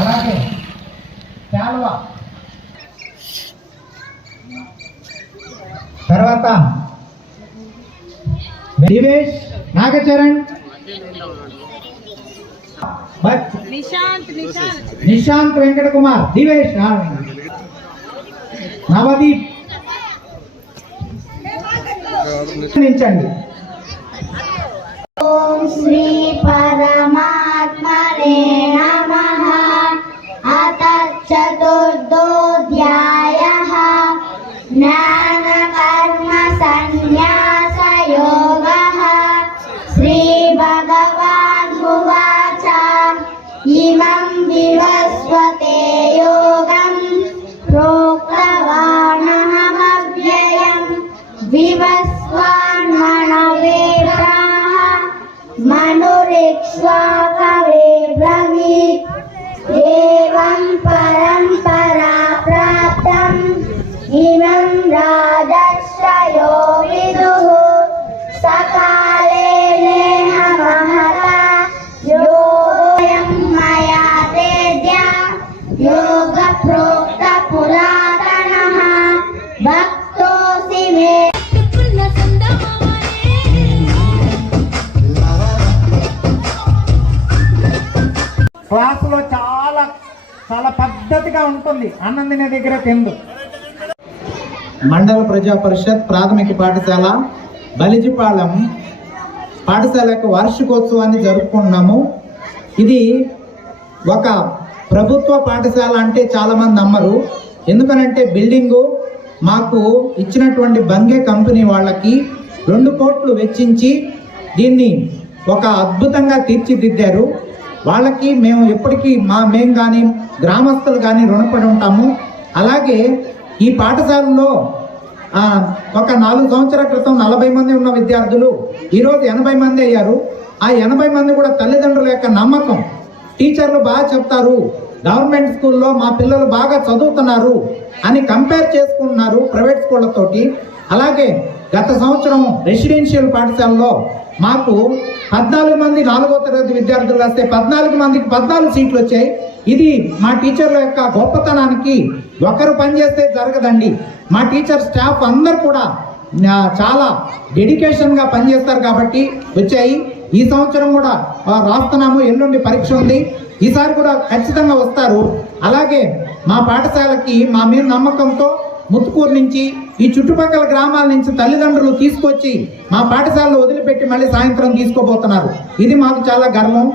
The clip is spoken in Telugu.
అలాగే. శాలువ తర్వాత దివేష్ నాగచరణ్. బట్ నిశాంత్ నిశాంత్. నిశాంత్ వెంకట కుమార్ దివేష్ నవదీప్. నించండి विवस्वान्मनवे प्राह मनुरिक्ष्वा कवे ब्रवीत् एवं క్లాసులో చాలా చాలా పద్ధతిగా ఉంటుంది. అన్నందిన దగ్గర తిందు. మండల ప్రజా పరిషత్ ప్రాథమిక పాఠశాల బలిజిపాలెం పాఠశాల యొక్క వార్షికోత్సవాన్ని జరుపుకున్నాము ఇది ఒక ప్రభుత్వ పాఠశాల అంటే చాలామంది నమ్మరు. ఎందుకనంటే బిల్డింగు మాకు ఇచ్చినటువంటి బంగే కంపెనీ వాళ్ళకి రెండు కోట్లు వెచ్చించి దీన్ని ఒక అద్భుతంగా తీర్చిదిద్దారు. వాళ్ళకి మేము ఎప్పటికీ మా మేము కానీ గ్రామస్తులు కానీ రుణపడి ఉంటాము. అలాగే ఈ పాఠశాలలో ఒక నాలుగు సంవత్సరాల క్రితం నలభై మంది ఉన్న విద్యార్థులు ఈరోజు ఎనభై మంది అయ్యారు. ఆ ఎనభై మంది కూడా తల్లిదండ్రుల యొక్క నమ్మకం. టీచర్లు బాగా చెప్తారు గవర్నమెంట్ స్కూల్లో మా పిల్లలు బాగా చదువుతున్నారు అని కంపేర్ చేసుకుంటున్నారు ప్రైవేట్ స్కూళ్ళతోటి. అలాగే గత సంవత్సరం రెసిడెన్షియల్ పాఠశాలలో మాకు పద్నాలుగు మంది నాలుగో తరగతి విద్యార్థులు వస్తే పద్నాలుగు మందికి పద్నాలుగు సీట్లు వచ్చాయి. ఇది మా టీచర్ల యొక్క గొప్పతనానికి ఒకరు పనిచేస్తే జరగదండి. మా టీచర్ స్టాఫ్ అందరు కూడా చాలా డెడికేషన్గా పనిచేస్తారు కాబట్టి వచ్చాయి. ఈ సంవత్సరం కూడా రాస్తున్నాము. ఎల్లుండి పరీక్ష ఉంది. ఈసారి కూడా ఖచ్చితంగా వస్తారు. అలాగే మా పాఠశాలకి మా మీద నమ్మకంతో ముత్తుకూరు నుంచి ఈ చుట్టుపక్కల గ్రామాల నుంచి తల్లిదండ్రులు తీసుకొచ్చి మా పాఠశాలలో వదిలిపెట్టి మళ్ళీ సాయంత్రం తీసుకోబోతున్నారు. ఇది మాకు చాలా గర్వం.